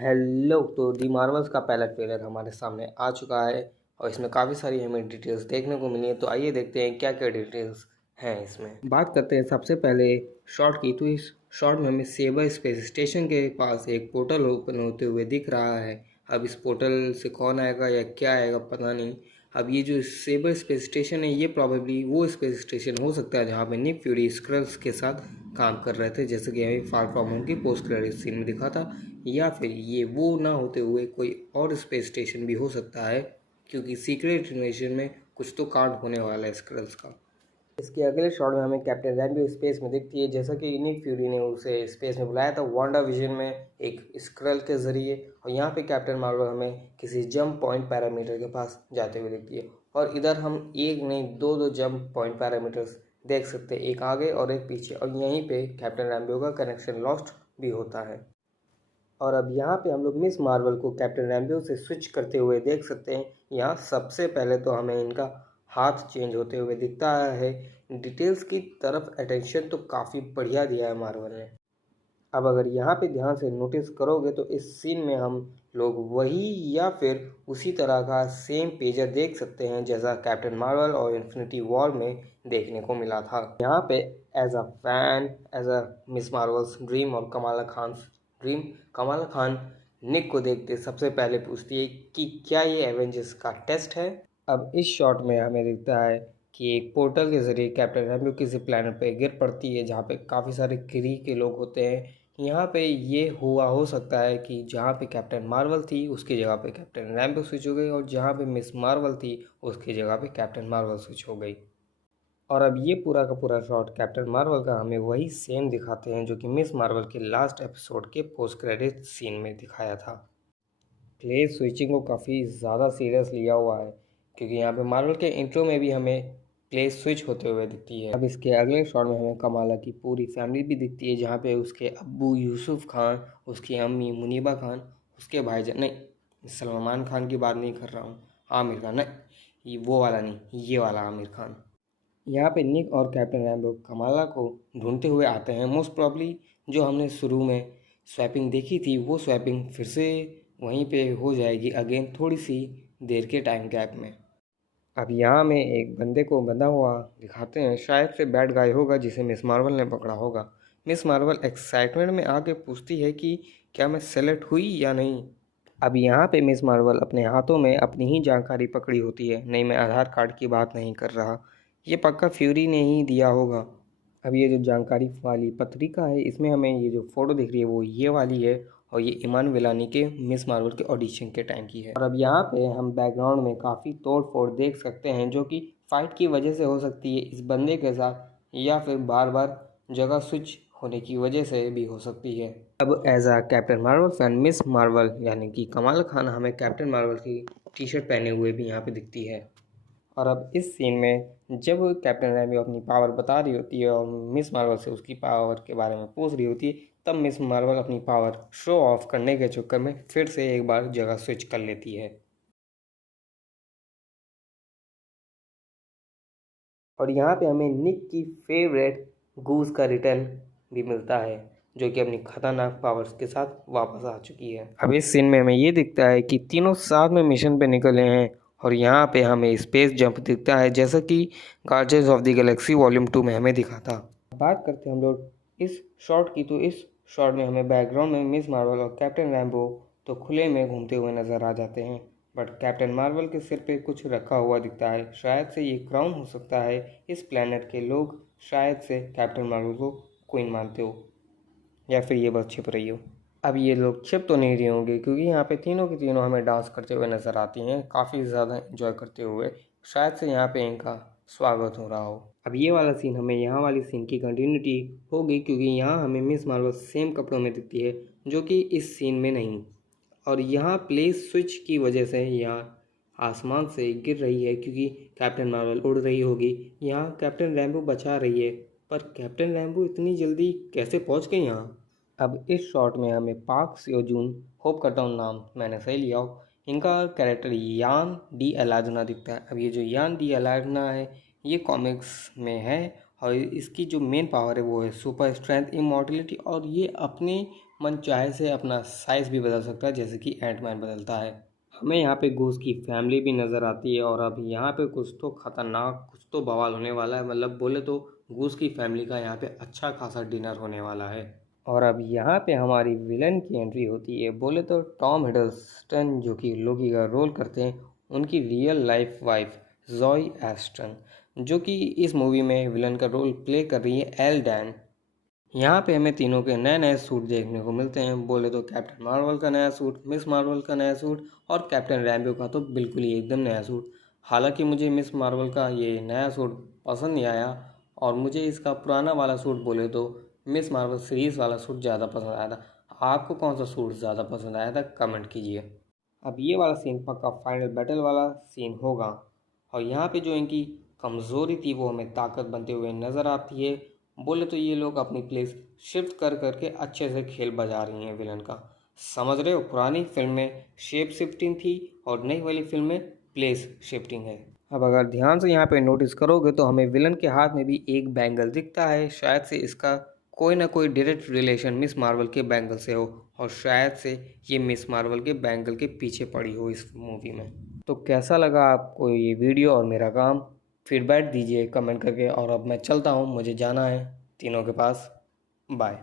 Hello. तो दी Marvels का पहला ट्रेलर हमारे सामने आ चुका है और इसमें काफ़ी सारी हमें डिटेल्स देखने को मिली है। तो आइए देखते हैं क्या क्या डिटेल्स हैं इसमें। बात करते हैं सबसे पहले शॉट की। तो इस शॉट में हमें सेबर स्पेस स्टेशन के पास एक पोर्टल ओपन होते हुए दिख रहा है। अब इस पोर्टल से कौन आएगा या क्या आएगा पता नहीं। अब ये जो सेबर स्पेस स्टेशन है ये प्रॉबेबली वो स्पेस स्टेशन हो सकता है जहाँ पे निक फ्यूरी स्क्रल्स के साथ काम कर रहे थे, जैसे कि हमें फार फ्रॉम होम की पोस्ट क्रेडिट सीन में दिखा था। या फिर ये वो ना होते हुए कोई और स्पेस स्टेशन भी हो सकता है, क्योंकि सीक्रेट इन्वेजन में कुछ तो कांड होने वाला है स्क्रल्स का। इसके अगले शॉट में हमें कैप्टन रैम्बो स्पेस में दिखती है, जैसा कि निक फ्यूरी ने उसे स्पेस में बुलाया था वांडा विजन में एक स्क्रल के ज़रिए। और यहाँ पे कैप्टन मार्वल हमें किसी जंप पॉइंट पैरामीटर के पास जाते हुए दिखती है। और इधर हम एक नहीं दो जंप पॉइंट पैरामीटर्स देख सकते हैं, एक आगे और एक पीछे। और यहीं पे कैप्टन रैम्बो का कनेक्शन लॉस्ट भी होता है। और अब यहाँ पे हम लोग मिस मार्वल को कैप्टन रैम्बो से स्विच करते हुए देख सकते हैं। यहाँ सबसे पहले तो हमें इनका हाथ चेंज होते हुए दिखता है। डिटेल्स की तरफ अटेंशन तो काफ़ी बढ़िया दिया है मार्वल ने। अब अगर यहाँ पे ध्यान से नोटिस करोगे तो इस सीन में हम लोग वही या फिर उसी तरह का सेम पेजर देख सकते हैं जैसा कैप्टन मार्वल और इन्फिनिटी वॉर में देखने को मिला था। यहाँ पे as a fan, as a Miss Marvel's dream और कमाला खान ड्रीम, कमाला खान निक को देखते सबसे पहले पूछती है कि क्या ये एवेंजर्स का टेस्ट है। अब इस शॉट में हमें दिखता है कि एक पोर्टल के ज़रिए कैप्टन रैम्बो किसी प्लैनेट पे गिर पड़ती है जहाँ पे काफ़ी सारे क्री के लोग होते हैं। यहाँ पे ये हुआ हो सकता है कि जहाँ पे कैप्टन मार्वल थी उसकी जगह पे कैप्टन रैम्बो स्विच हो गई, और जहाँ पे मिस मार्वल थी उसकी जगह पे कैप्टन मार्वल स्विच हो गई। और अब ये पूरा का पूरा शॉट कैप्टन मार्वल का हमें वही सेम दिखाते हैं जो कि मिस मार्वल के लास्ट एपिसोड के पोस्ट क्रेडिट सीन में दिखाया था। प्लेस स्विचिंग को काफ़ी ज़्यादा सीरियस लिया हुआ है, क्योंकि यहाँ पे मार्वल के इंट्रो में भी हमें प्लेस स्विच होते हुए दिखती है। अब इसके अगले शॉट में हमें कमाला की पूरी फैमिली भी दिखती है, जहाँ पे उसके अब्बू यूसुफ खान, उसकी अम्मी मुनीबा खान, उसके भाईजान, नहीं सलमान खान की बात नहीं कर रहा हूँ, आमिर खान, नहीं ये वो वाला नहीं, ये वाला आमिर खान। यहाँ पे निक और कैप्टन रैम्बो कमाला को ढूंढते हुए आते हैं। मोस्ट प्रॉब्ली जो हमने शुरू में स्वैपिंग देखी थी वो स्वैपिंग फिर से वहीं पे हो जाएगी अगेन, थोड़ी सी देर के टाइम गैप में। अब यहाँ में एक बंदे को बंधा हुआ दिखाते हैं, शायद से बैड गाय होगा जिसे मिस मार्वल ने पकड़ा होगा। मिस मार्वल एक्साइटमेंट में आके पूछती है कि क्या मैं सेलेक्ट हुई या नहीं। अब यहाँ पे मिस मार्वल अपने हाथों में अपनी ही जानकारी पकड़ी होती है। नहीं, मैं आधार कार्ड की बात नहीं कर रहा, ये पक्का फ्यूरी ने ही दिया होगा। अब ये जो जानकारी वाली पत्रिका है इसमें हमें ये जो फ़ोटो दिख रही है वो ये वाली है, और ये ईमान विलानी के मिस मार्वल के ऑडिशन के टाइम की है। और अब यहाँ पे हम बैकग्राउंड में काफ़ी तोड़ फोड़ देख सकते हैं, जो कि फ़ाइट की वजह से हो सकती है इस बंदे के साथ, या फिर बार बार जगह स्विच होने की वजह से भी हो सकती है। अब as a Captain Marvel fan Miss Marvel यानी कि कमाल खान हमें कैप्टन मार्वल की टी शर्ट पहने हुए भी यहाँ पे दिखती है। और अब इस सीन में जब कैप्टन रैम्बो अपनी पावर बता रही होती है और मिस मार्वल से उसकी पावर के बारे में पूछ रही होती है, तब मिस मार्वल अपनी पावर शो ऑफ करने के चक्कर में फिर से एक बार जगह स्विच कर लेती है। और यहाँ पे हमें निक की फेवरेट गूस का रिटर्न भी मिलता है, जो कि अपनी खतरनाक पावर्स के साथ वापस आ चुकी है। अब इस सीन में हमें ये दिखता है कि तीनों साथ में मिशन पे निकले हैं, और यहाँ पे हमें स्पेस जंप दिखता है जैसा कि guardians of the Galaxy volume 2 में हमें दिखा था। बात करते हैं हम लोग इस शॉट की, तो इस शॉट में हमें बैकग्राउंड में मिस मार्वल और कैप्टन रैम्बो तो खुले में घूमते हुए नजर आ जाते हैं, बट कैप्टन मार्वल के सिर पे कुछ रखा हुआ दिखता है। शायद से ये क्राउन हो सकता है। इस प्लेनेट के लोग शायद से कैप्टन मार्वल को क्वीन मानते हो, या फिर ये बस छिप रही हो। अब ये लोग छिप तो नहीं रहे होंगे, क्योंकि यहाँ पे तीनों की तीनों हमें डांस करते हुए नज़र आती हैं, काफ़ी ज़्यादा एंजॉय करते हुए। शायद से यहाँ पे इनका स्वागत हो रहा हो। अब ये वाला सीन हमें यहाँ वाली सीन की कंटिन्यूटी होगी, क्योंकि यहाँ हमें मिस मार्वल सेम कपड़ों में दिखती है, जो कि इस सीन में नहीं। और यहाँ प्लेस स्विच की वजह से यहाँ आसमान से गिर रही है, क्योंकि कैप्टन मार्वल उड़ रही होगी। यहाँ कैप्टन रैम्बो बचा रही है, पर कैप्टन रैम्बो इतनी जल्दी कैसे पहुँच गई यहाँ। अब इस शॉट में हमें पार्क सियोजून, होप करता हूँ नाम मैंने सही लिया हो, इनका कैरेक्टर यान डी एलाजना दिखता है। अब ये जो यान डी एलाजना है ये कॉमिक्स में है, और इसकी जो मेन पावर है वो है सुपर स्ट्रेंथ, इमॉर्टिलिटी, और ये अपने मन चाहे से अपना साइज़ भी बदल सकता है, जैसे कि एंटमैन बदलता है। हमें यहाँ पे गूस की फैमिली भी नज़र आती है और अब यहाँ पे कुछ तो खतरनाक, कुछ तो बवाल होने वाला है। मतलब बोले तो गूस की फैमिली का यहाँ पे अच्छा खासा डिनर होने वाला है। और अब यहाँ पे हमारी विलन की एंट्री होती है। बोले तो टॉम हिडलस्टन जो कि लोकी का रोल करते हैं, उनकी रियल लाइफ वाइफ ज़ोई एस्टन, जो कि इस मूवी में विलन का रोल प्ले कर रही है एल डैन। यहाँ पे हमें तीनों के नए नए सूट देखने को मिलते हैं। बोले तो कैप्टन मार्वल का नया सूट, मिस मार्वल का नया सूट और कैप्टन रैम्बो का तो बिल्कुल ही एकदम नया सूट। हालांकि मुझे मिस मार्वल का ये नया सूट पसंद नहीं आया और मुझे इसका पुराना वाला सूट बोले तो मिस मार्वल सीरीज़ वाला सूट ज़्यादा पसंद आया था। आपको कौन सा सूट ज़्यादा पसंद आया था, कमेंट कीजिए। अब ये वाला सीन पक्का फाइनल बैटल वाला सीन होगा और यहाँ पे जो इनकी कमज़ोरी थी वो हमें ताकत बनते हुए नज़र आती है। बोले तो ये लोग अपनी प्लेस शिफ्ट कर करके अच्छे से खेल बजा रही हैं विलन का। समझ रहे हो, पुरानी फिल्म में शेप शिफ्टिंग थी और नई वाली फिल्म में प्लेस शिफ्टिंग है। अब अगर ध्यान से यहाँ पे नोटिस करोगे तो हमें विलन के हाथ में भी एक बैंगल दिखता है। शायद से इसका कोई ना कोई डायरेक्ट रिलेशन मिस मार्वल के बैंगल से हो और शायद से ये मिस मार्वल के बैंगल के पीछे पड़ी हो इस मूवी में। तो कैसा लगा आपको ये वीडियो और मेरा काम, फीडबैक दीजिए कमेंट करके। और अब मैं चलता हूँ, मुझे जाना है तीनों के पास। बाय।